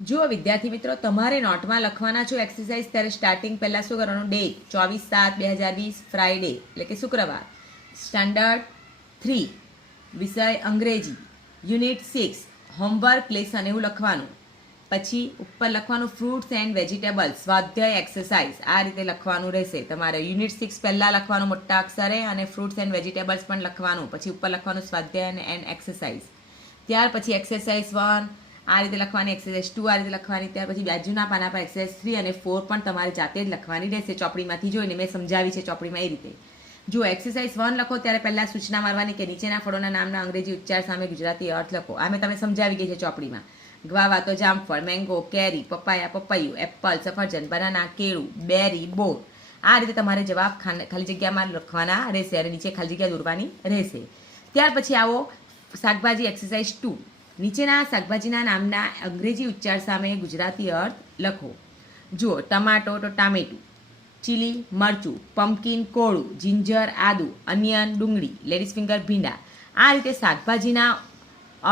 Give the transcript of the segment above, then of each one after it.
જો વિદ્યાર્થી મિત્રો તમારે નોટમાં લખવાના છો એક્સરસાઇઝ ત્યારે સ્ટાર્ટિંગ પહેલાં શું કરવાનું? ડેટ 24/7/2020 ફ્રાઈડે એટલે કે શુક્રવાર. સ્ટાન્ડર્ડ 3 વિષય અંગ્રેજી યુનિટ 6 હોમવર્ક લેસન એવું લખવાનું. પછી ઉપર લખવાનું ફ્રૂટ્સ એન્ડ વેજીટેબલ્સ સ્વાધ્યાય એક્સરસાઇઝ આ રીતે લખવાનું રહેશે તમારે. યુનિટ 6 પહેલાં લખવાનું મોટા અક્ષરે અને ફ્રૂટ્સ એન્ડ વેજીટેબલ્સ પણ લખવાનું. પછી ઉપર લખવાનું સ્વાધ્યાય એન્ડ એક્સરસાઇઝ. ત્યાર પછી એક્સરસાઇઝ 1 આ રીતે લખવાની, એક્સરસાઇઝ 2 આ રીતે લખવાની. ત્યાર પછી બાજુના પાના પર એક્સરસાઇઝ 3 અને 4 પણ તમારે જાતે જ લખવાની રહેશે ચોપડીમાંથી જોઈને. મેં સમજાવી છે ચોપડીમાં એ રીતે. જો એક્સરસાઇઝ 1 લખો ત્યારે પહેલાં સૂચના મારવાની કે નીચેના ફળોના નામના અંગ્રેજી ઉચ્ચાર સામે ગુજરાતી અર્થ લખો. આ મેં તમે સમજાવી ગઈ છે ચોપડીમાં. ગ્વાવા તો જામફળ, મેંગો કેરી, પપાયા પપૈયું, એપલ સફરજન, બનાના કેળું, બેરી બોર. આ રીતે તમારે જવાબ ખાલી જગ્યામાં લખવાના રહેશે અને નીચે ખાલી જગ્યા દોરવાની રહેશે. ત્યાર પછી આવો શાકભાજી એક્સરસાઇઝ 2. નીચેના શાકભાજીના નામના અંગ્રેજી ઉચ્ચાર સામે ગુજરાતી અર્થ લખો. જુઓ, ટમાટો તો ટામેટું, ચીલી મરચું, પમ્પકિન કોળું, જિંજર આદુ, અનિયન ડુંગળી, લેડીઝ ફિંગર ભીંડા. આ રીતે શાકભાજીના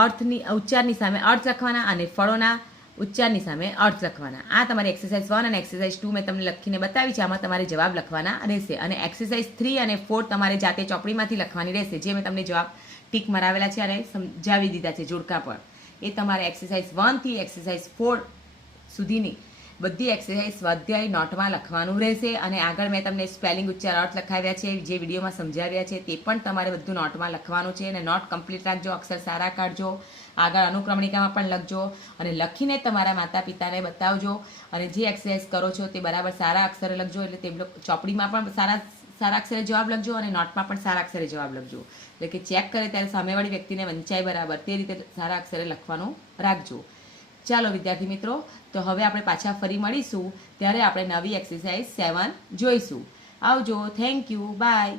અર્થની ઉચ્ચારની સામે અર્થ લખવાના અને ફળોના ઉચ્ચારની સામે અર્થ લખવાના. આ તમારી એક્સરસાઇઝ 1 અને એક્સરસાઇઝ 2 મેં તમને લખીને બતાવી છે. આમાં તમારે જવાબ લખવાના રહેશે. અને એક્સરસાઇઝ 3 અને 4 તમારે જાતે ચોપડીમાંથી લખવાની રહેશે, જે મેં તમને જવાબ ટીક મરાવેલા છે અને સમજાવી દીધા છે જોડકા પર. એ તમારે એક્સરસાઇઝ 1 થી એક્સરસાઇઝ 4 સુધીની બધી એક્સરસાઇઝ સ્વાધ્યાય નોટમાં લખવાનું રહેશે. અને આગળ મેં તમને સ્પેલિંગ ઉચ્ચાર અર્થ લખાવ્યા છે, જે વિડીયોમાં સમજાવ્યા છે તે પણ તમારે બધું નોટમાં લખવાનું છે. અને નોટ કમ્પ્લીટ રાખજો, અક્ષર સારા કાઢજો, આગળ અનુક્રમણિકામાં પણ લખજો અને લખીને તમારા માતા પિતાને બતાવજો. અને જે એક્સરસાઇઝ કરો છો તે બરાબર સારા અક્ષરે લખજો, એટલે તે ચોપડીમાં પણ સારા અક્ષરે જવાબ લખજો અને નોટમાં પણ સારા અક્ષરે જવાબ લખજો. એટલે કે ચેક કરે ત્યારે સામેવાળી વ્યક્તિને વંચાય બરાબર તે રીતે સારા અક્ષરે લખવાનું રાખજો. ચાલો વિદ્યાર્થી મિત્રો, તો હવે આપણે પાછા ફરી મળીશું ત્યારે આપણે નવી એક્સરસાઇઝ 7 જોઈશું. આવજો. Thank you. બાય.